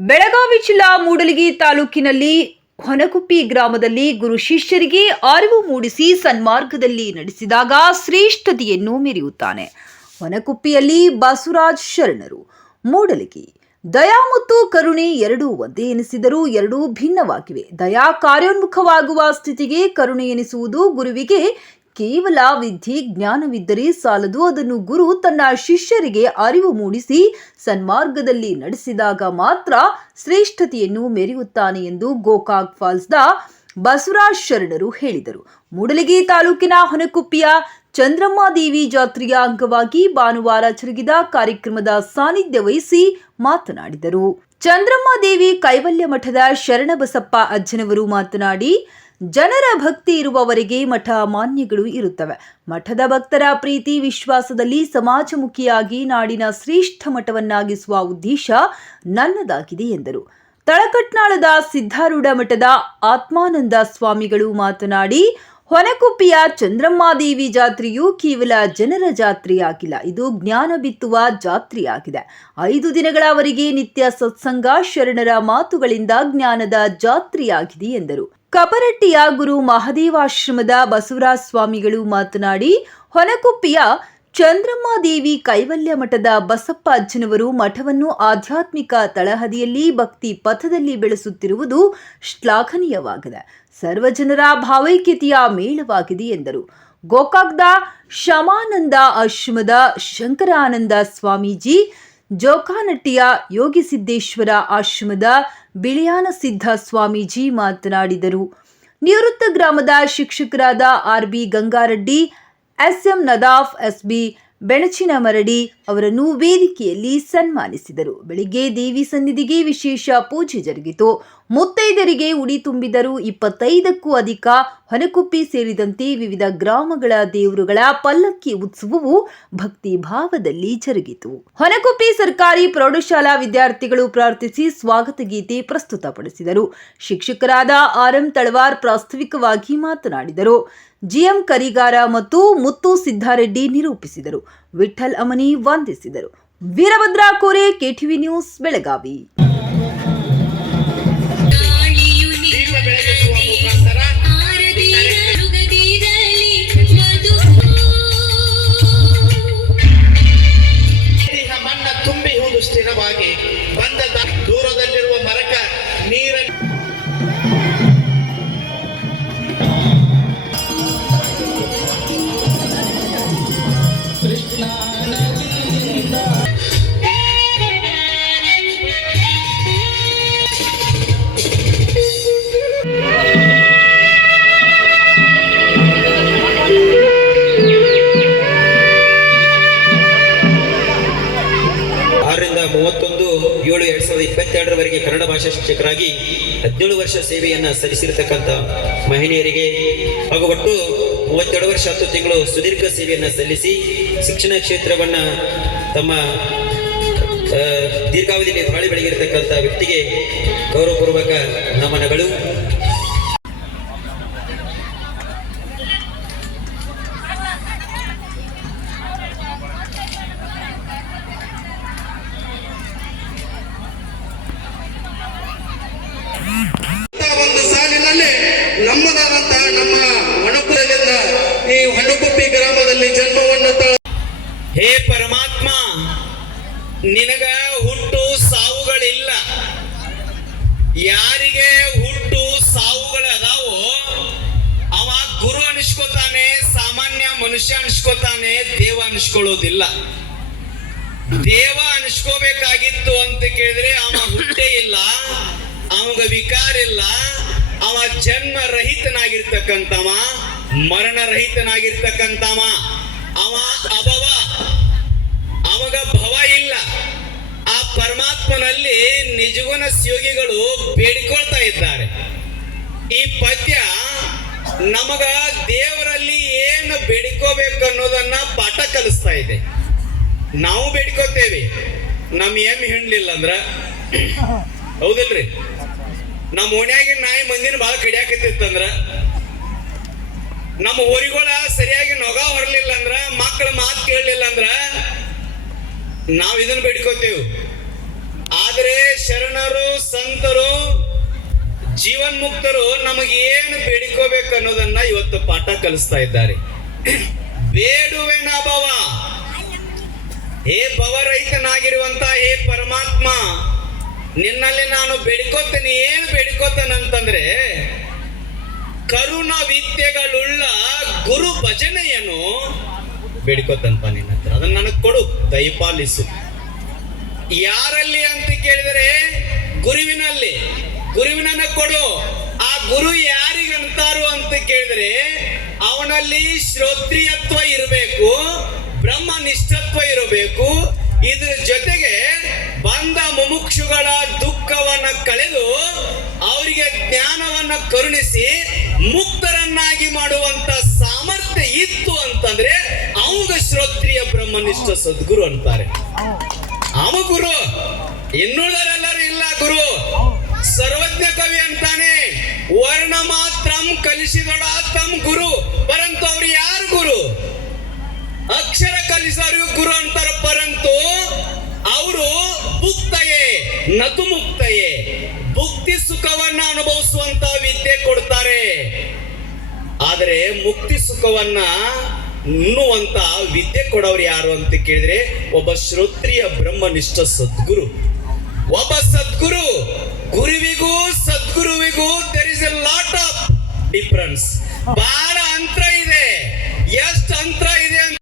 ಬೆಳಗಾವಿ ಜಿಲ್ಲಾ ಮೂಡಲಗಿ ತಾಲೂಕಿನಲ್ಲಿ ಹೊನಕುಪ್ಪಿ ಗ್ರಾಮದಲ್ಲಿ ಗುರು ಶಿಷ್ಯರಿಗೆ ಅರಿವು ಮೂಡಿಸಿ ಸನ್ಮಾರ್ಗದಲ್ಲಿ ನಡೆಸಿದಾಗ ಶ್ರೇಷ್ಠತೆಯನ್ನು ಮೆರೆಯುತ್ತಾನೆ. ಹೊನಕುಪ್ಪಿಯಲ್ಲಿ ಬಸವರಾಜ್ ಶರಣರು. ಮೂಡಲಗಿ. ದಯಾ ಮತ್ತು ಕರುಣೆ ಎರಡೂ ಒಂದೇ ಎನಿಸಿದರೂ ಎರಡೂ ಭಿನ್ನವಾಗಿವೆ. ದಯಾ ಕಾರ್ಯೋನ್ಮುಖವಾಗುವ ಸ್ಥಿತಿಗೆ ಕರುಣೆ ಎನಿಸುವುದು ಗುರುವಿಗೆ ಕೇವಲ ವಿದ್ಯೆ ಜ್ಞಾನವಿದ್ದರೆ ಸಾಲದು. ಅದನ್ನು ಗುರು ತನ್ನ ಶಿಷ್ಯರಿಗೆ ಅರಿವು ಮೂಡಿಸಿ ಸನ್ಮಾರ್ಗದಲ್ಲಿ ನಡೆಸಿದಾಗ ಮಾತ್ರ ಶ್ರೇಷ್ಠತೆಯನ್ನು ಮೆರೆಯುತ್ತಾನೆ ಎಂದು ಗೋಕಾಕ್ ಫಾಲ್ಸ್ದ ಬಸವರಾಜ್ ಶರಣರು ಹೇಳಿದರು. ಮೂಡಲಗಿ ತಾಲೂಕಿನ ಹೊನಕುಪ್ಪಿಯ ಚಂದ್ರಮ್ಮ ದೇವಿ ಜಾತ್ರೆಯ ಅಂಗವಾಗಿ ಭಾನುವಾರ ಜರುಗಿದ ಕಾರ್ಯಕ್ರಮದ ಸಾನ್ನಿಧ್ಯ ವಹಿಸಿ ಮಾತನಾಡಿದರು. ಚಂದ್ರಮ್ಮ ದೇವಿ ಕೈವಲ್ಯ ಮಠದ ಶರಣಬಸಪ್ಪ ಅಜ್ಜನವರು ಮಾತನಾಡಿ ಜನರ ಭಕ್ತಿ ಇರುವವರಿಗೆ ಮಠ ಮಾನ್ಯಗಳು ಇರುತ್ತವೆ. ಮಠದ ಭಕ್ತರ ಪ್ರೀತಿ ವಿಶ್ವಾಸದಲ್ಲಿ ಸಮಾಜಮುಖಿಯಾಗಿ ನಾಡಿನ ಶ್ರೇಷ್ಠ ಮಠವನ್ನಾಗಿಸುವ ಉದ್ದೇಶ ನನ್ನದಾಗಿದೆ ಎಂದರು. ತಳಕಟ್ನಾಳದ ಸಿದ್ಧಾರೂಢ ಮಠದ ಆತ್ಮಾನಂದ ಸ್ವಾಮಿಗಳು ಮಾತನಾಡಿ, ಹೊನಕುಪ್ಪಿಯ ಚಂದ್ರಮ್ಮಾದೇವಿ ಜಾತ್ರೆಯು ಕೇವಲ ಜನರ ಜಾತ್ರೆಯಾಗಿಲ್ಲ, ಇದು ಜ್ಞಾನ ಬಿತ್ತುವ ಜಾತ್ರೆಯಾಗಿದೆ. ಐದು ದಿನಗಳವರೆಗೆ ನಿತ್ಯ ಸತ್ಸಂಗ ಶರಣರ ಮಾತುಗಳಿಂದ ಜ್ಞಾನದ ಜಾತ್ರೆಯಾಗಿದೆ ಎಂದರು. ಕಪರಟ್ಟಿಯ ಗುರು ಮಹದೇವಾಶ್ರಮದ ಬಸವರಾಜ ಸ್ವಾಮಿಗಳು ಮಾತನಾಡಿ, ಹೊನಕುಪ್ಪಿಯ ಚಂದ್ರಮ್ಮಾದೇವಿ ಕೈವಲ್ಯ ಮಠದ ಬಸಪ್ಪ ಅಜ್ಜನವರು ಮಠವನ್ನು ಆಧ್ಯಾತ್ಮಿಕ ತಳಹದಿಯಲ್ಲಿ ಭಕ್ತಿ ಪಥದಲ್ಲಿ ಬೆಳೆಸುತ್ತಿರುವುದು ಶ್ಲಾಘನೀಯವಾಗಿದೆ. ಸರ್ವಜನರ ಭಾವೈಕ್ಯತೆಯ ಮೇಳವಾಗಿದೆ ಎಂದರು. ಗೋಕಾಕ್ದ ಶಮಾನಂದ ಆಶ್ರಮದ ಶಂಕರಾನಂದ ಸ್ವಾಮೀಜಿ ಜೋಕಾನಟ್ಟಿಯ ಯೋಗಿಸಿದ್ದೇಶ್ವರ ಆಶ್ರಮದ ಬಿಳಿಯಾನ ಸಿದ್ಧ ಸ್ವಾಮೀಜಿ ಮಾತನಾಡಿದರು. ನಿವೃತ್ತ ಗ್ರಾಮದ ಶಿಕ್ಷಕರಾದ R B Gangareddy S M Nadaf S B Benachinamaradi ಅವರನ್ನು ವೇದಿಕೆಯಲ್ಲಿ ಸನ್ಮಾನಿಸಿದರು. ಬೆಳಿಗ್ಗೆ ದೇವಿ ಸನ್ನಿಧಿಗೆ ವಿಶೇಷ ಪೂಜೆ ಜರುಗಿತು. ಮುತ್ತೈದರಿಗೆ ಉಡಿ ತುಂಬಿದರು ಇಪ್ಪತ್ತೈದಕ್ಕೂ ಅಧಿಕ ಹೊನಕುಪ್ಪಿ ಸೇರಿದಂತೆ ವಿವಿಧ ಗ್ರಾಮಗಳ ದೇವರುಗಳ ಪಲ್ಲಕ್ಕಿ ಉತ್ಸವವು ಭಕ್ತಿ ಭಾವದಲ್ಲಿ ಜರುಗಿತು. ಹೊನಕುಪ್ಪಿ ಸರ್ಕಾರಿ ಪ್ರೌಢಶಾಲಾ ವಿದ್ಯಾರ್ಥಿಗಳು ಪ್ರಾರ್ಥಿಸಿ ಸ್ವಾಗತ ಗೀತೆ ಪ್ರಸ್ತುತಪಡಿಸಿದರು. ಶಿಕ್ಷಕರಾದ ಆರ್ ಎಂ ತಳವಾರ್ ಪ್ರಾಸ್ತಾವಿಕವಾಗಿ ಮಾತನಾಡಿದರು. ಜಿಎಂ ಕರಿಗಾರ ಮತ್ತು ಮುತ್ತು ಸಿದ್ದಾರೆಡ್ಡಿ ನಿರೂಪಿಸಿದರು. ವಿಠಲ್ ಅಮನಿ ವಂದಿಸಿದರು. Veerabhadra Kore, KTV news, Belagavi. ಇಪ್ಪತ್ತೆರಡರವರೆಗೆ Kannada ಭಾಷಾ ಶಿಕ್ಷಕರಾಗಿ ಹದಿನೇಳು ವರ್ಷ ಸೇವೆಯನ್ನ ಸಲ್ಲಿಸಿರ್ತಕ್ಕಂಥ ಮಹಿಳೆಯರಿಗೆ ಹಾಗೂ ಒಟ್ಟು ಮೂವತ್ತೆರಡು ವರ್ಷ ಹತ್ತು ತಿಂಗಳು ಸುದೀರ್ಘ ಸೇವೆಯನ್ನ ಸಲ್ಲಿಸಿ ಶಿಕ್ಷಣ ಕ್ಷೇತ್ರವನ್ನ ತಮ್ಮ ದೀರ್ಘಾವಧಿಯಲ್ಲಿ ಬಾಳಿ ಬೆಳಗಿರ್ತಕ್ಕಂಥ ವ್ಯಕ್ತಿಗೆ ಗೌರವಪೂರ್ವಕ ನಮನಗಳು. ನಿನಗ ಹುಟ್ಟು ಸಾವುಗಳಿಲ್ಲ. ಯಾರಿಗೆ ಹುಟ್ಟು ಸಾವುಗಳದಾವೋ ಅವ ಗುರು ಅನಿಸ್ಕೋತಾನೆ, ಸಾಮಾನ್ಯ ಮನುಷ್ಯ ಅನಿಸ್ಕೋತಾನೆ, ದೇವ ಅನಿಸ್ಕೊಳ್ಳೋದಿಲ್ಲ. ದೇವ ಅನಿಸ್ಕೋಬೇಕಾಗಿತ್ತು ಅಂತ ಕೇಳಿದ್ರೆ ಅವ ಹುಟ್ಟೇ ಇಲ್ಲ, ಅವಗ ವಿಕಾರ ಇಲ್ಲ, ಅವ ಜನ್ಮ ರಹಿತನಾಗಿರ್ತಕ್ಕಂಥವ ಮರಣ ರಹಿತನಾಗಿರ್ತಕ್ಕಂಥವ ಅವ ಅಭವ, ಅವಾಗ ಭವ ಪರಮಾತ್ಮನಲ್ಲಿ ನಿಜಗುಣ ಸ್ಯೋಗಿಗಳು ಬೇಡಿಕೊಳ್ತಾ ಇದ್ದಾರೆ. ಈ ಪದ್ಯ ನಮಗ ದೇವರಲ್ಲಿ ಏನು ಬೇಡಿಕೋಬೇಕು ಅನ್ನೋದನ್ನ ಪಾಠ ಕಲಿಸ್ತಾ ಇದೆ. ನಾವು ಬೇಡ್ಕೋತೇವೆ ನಮ್ ಎಮ್ಮೆ ಹಿಂಡ್ಲಿಲ್ಲ ಅಂದ್ರ. ಹೌದಲ್ರಿ? ನಮ್ಮ ಓಣ್ಯಾಗಿನ ನಾಯಿ ಮಂದಿನ ಬಹಳ ಕಡಿಯಾಕತ್ತಿತ್ತಂದ್ರ ನಮ್ಮ ಊರಿಗಳ ಸರಿಯಾಗಿ ನೊಗ ಹೊರಲಿಲ್ಲ ಅಂದ್ರ ಮಕ್ಕಳ ಮಾತು ಕೇಳಲಿಲ್ಲ ಅಂದ್ರ, ನಾವ್ ಇದನ್ನ ಬೇಡ್ಕೋತೇವೆ ಆದ್ರೆ ಶರಣರು ಜೀವನ್ಮುಕ್ತರು ನಮಗೆ ಏನು ಬೇಡಿಕೋಬೇಕು ಅನ್ನೋದನ್ನ ಇವತ್ತು ಪಾಠ ಕಲಿಸ್ತಾ ಇದ್ದಾರೆ. ಬೇಡುವೆನ ಭವ. ಹೇ ಭವರಹಿತನಾಗಿರುವಂತ ಹೇ ಪರಮಾತ್ಮ, ನಿನ್ನಲ್ಲಿ ನಾನು ಬೇಡಿಕೋತೇನೆ ಏನು ಬೇಡಿಕೋತೇನಂತಂದ್ರೆ ಕರುಣ ವಿದ್ಯೆಗಳುಳ್ಳ ಗುರು ಭಜನೆಯನ್ನು ಬೇಡಿಕೋತಂತ ನಿನ್ನ ಹತ್ರ. ಅದನ್ನ ನನಗೆ ಕೊಡು, ದಯಪಾಲಿಸು. ಯಾರಲ್ಲಿ ಅಂತ ಕೇಳಿದರೆ ಗುರುವಿನಲ್ಲಿ. ಗುರುವಿನನ್ನ ಕೊಡು. ಆ ಗುರು ಯಾರಿಗಂತಾರು ಅಂತ ಕೇಳಿದರೆ ಅವನಲ್ಲಿ ಶ್ರೋತ್ರಿಯತ್ವ ಇರಬೇಕು ಬ್ರಹ್ಮ ನಿಷ್ಠತ್ವ ಇರಬೇಕು. ಇದ್ರ ಜೊತೆಗೆ ಬಂದ ಮುಮುಕ್ಷುಗಳ ದುಃಖವನ್ನ ಕಳೆದು ಅವರಿಗೆ ಜ್ಞಾನವನ್ನ ಕರುಣಿಸಿ ಮುಕ್ತರನ್ನಾಗಿ ಮಾಡುವಂತ ಸಾಮರ್ಥ್ಯ ಇತ್ತು ಅಂತಂದ್ರೆ ಅವಾಗ ಶ್ರೋತ್ರಿಯ ಬ್ರಹ್ಮನಿಷ್ಠ ಸದ್ಗುರು ಅಂತಾರೆ. ಗುರು. ಇನ್ನುಳ್ಳರೆಲ್ಲರೂ ಇಲ್ಲ ಗುರು. ಸರ್ವಜ್ಞ ಕವಿ ಅಂತಾನೆ. ವರ್ಣ ಮಾತ್ರಂ ತಮ್ ಗುರು. ಪರಂತು ಅವ್ರು ಯಾರು ಗುರು? ಅಕ್ಷರ ಕಲಿಸೋರು ಗುರು ಅಂತಾರ ಪರಂತು. ಅವರು ಮುಕ್ತಯೇ ನತು ಮುಕ್ತಯೇ. ಮುಕ್ತಿ ಸುಖವನ್ನ ಅನುಭವಿಸುವಂತ ವಿದ್ಯೆ ಕೊಡ್ತಾರೆ. ಆದರೆ ಮುಕ್ತಿ ಸುಖವನ್ನ ನುವಂತ ವಿದ್ಯೆ ಕೊಡೋರು ಯಾರು ಅಂತ ಕೇಳಿದ್ರೆ ಒಬ್ಬ ಶ್ರೋತ್ರಿಯ ಬ್ರಹ್ಮನಿಷ್ಠ ಸದ್ಗುರು. ಒಬ್ಬ ಸದ್ಗುರು, ಗುರುವಿಗೂ ಸದ್ಗುರುವಿಗೂ there is a lot of difference ಬಹಳ ಅಂತರ ಇದೆ. ಎಷ್ಟು ಅಂತರ ಇದೆ ಅಂತ